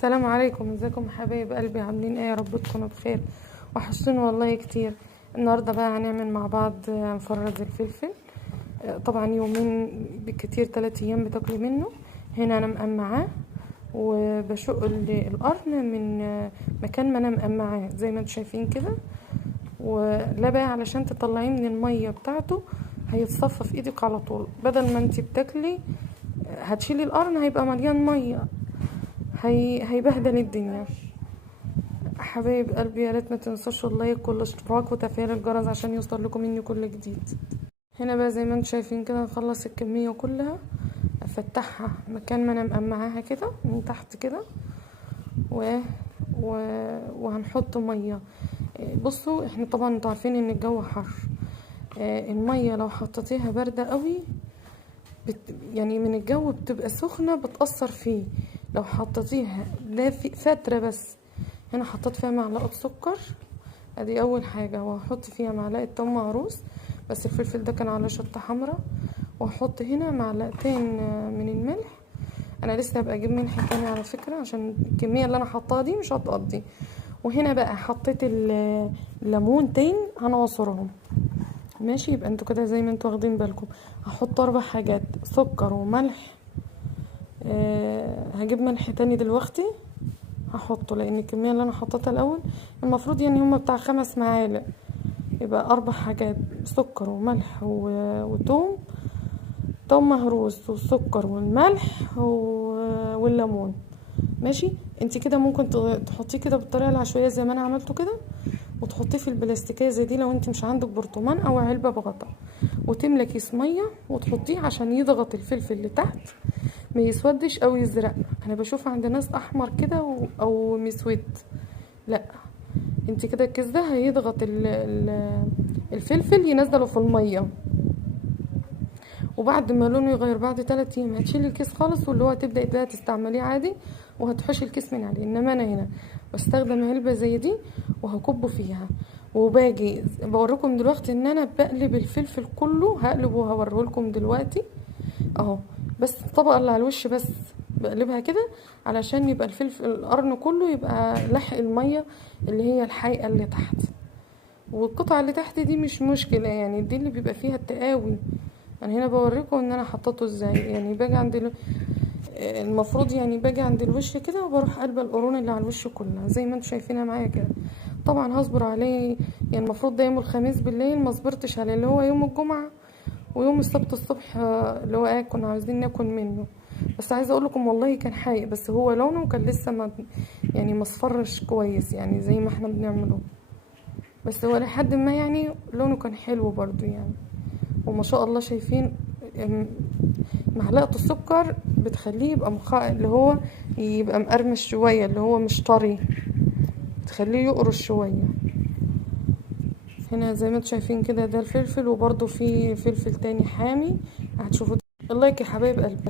السلام عليكم، ازيكم يا حبايب قلبي؟ عاملين ايه؟ يا رب تكونوا بخير. وحشتوني والله كتير. النهارده بقى هنعمل مع بعض نفرز الفلفل. طبعا يومين بالكتير 3 ايام بتاكلي منه. هنا انا مقمعاه وبشق القرن من مكان ما انا مقمعاه زي ما انتم شايفين كده. ولا بقى علشان تطلعيه من الميه بتاعته هيتصفى في ايدك على طول، بدل ما انتي بتاكلي هتشيلي القرن هيبقى مليان ميه، هيبهدل الدنيا. حبايب قلبي، يا ريت ما تنسوش اللايك والاشتراك وتفعيل الجرس عشان يوصل لكم مني كل جديد. هنا بقى زي ما انتم شايفين كده نخلص الكميه كلها، افتحها مكان ما انا مقمعاها كده من تحت كده و... وهنحط ميه. بصوا احنا طبعا انتوا عارفين ان الجو حر. الميه لو حطيتيها بارده قوي يعني من الجو بتبقى سخنه بتاثر فيه. لو حطيتيها لا في فتره بس. هنا حطيت فيها معلقه سكر، ادي اول حاجه. وهحط فيها معلقه توم مهروس، بس الفلفل ده كان على شطه حمراء. وهحط هنا معلقتين من الملح. انا لسه هبقى اجيب ملح تاني على فكره عشان الكميه اللي انا حطاها دي مش هتقضي. وهنا بقى حطيت الليمونتين هنعصرهم. ماشي، يبقى انتوا كده زي ما انتوا واخدين بالكم. هحط 4 حاجات: سكر وملح. هجيب ملح تاني دلوقتي هحطه، لان الكميه اللي انا حطيتها الاول المفروض يعني هما بتاع 5 معالق، يبقى 4 حاجات: سكر وملح وتوم، توم مهروس والسكر والملح والليمون. ماشي، انت كده ممكن تحطيه كده بالطريقه العشوائيه زي ما انا عملته كده، وتحطيه في البلاستيكيه زي دي لو انت مش عندك برطمان او علبه بغطا، وتملى كيس ميه وتحطيه عشان يضغط الفلفل اللي تحت ما يسودش او يزرق. انا بشوف عند ناس احمر كده او مسود. لا، انت كده الكيس ده هيضغط الفلفل ينزله في الميه، وبعد ما لونه يغير بعد 3 ايام هتشيلي الكيس خالص، واللي هو تبداي بقى تستعمليه عادي وهتحشي الكيس من عليه. انما انا هنا بستخدم علبه زي دي وهكبه فيها. وباجي بوريكم دلوقتي ان انا بقلب الفلفل كله، هقلبه وهوريهولكم دلوقتي اهو. بس الطبقه اللي على الوش بس بقلبها كده علشان يبقى الفلفل القرن كله يبقى لحق الميه اللي هي الحقيقه اللي تحت. والقطعه اللي تحت دي مش مشكله، يعني دي اللي بيبقى فيها التقاوي. انا هنا بوريكم ان انا حطيته ازاي. يعني باجي عند المفروض يعني باجي عند الوش كده وبروح قلبه القرون اللي على الوش كلها زي ما انتم شايفينها معايا كده. طبعا هصبر عليه، يعني المفروض ده يوم الخميس بالليل، ما صبرتش عليه اللي هو يوم الجمعه ويوم السبت الصبح اللي هو كنا عايزين ناكل منه. بس عايزه اقول لكم والله كان حايق، بس هو لونه كان لسه ما يعني ما اصفرش كويس يعني زي ما احنا بنعمله. بس هو لحد ما يعني لونه كان حلو برضو يعني. وما شاء الله شايفين معلقه السكر بتخليه يبقى اللي هو يبقى مقرمش شويه، اللي هو مش طري، تخليه يقرش شويه. هنا زي ما انتم شايفين كده ده الفلفل، وبرده في فلفل تاني حامي هتشوفوا. اللايك يا حبايب قلبي.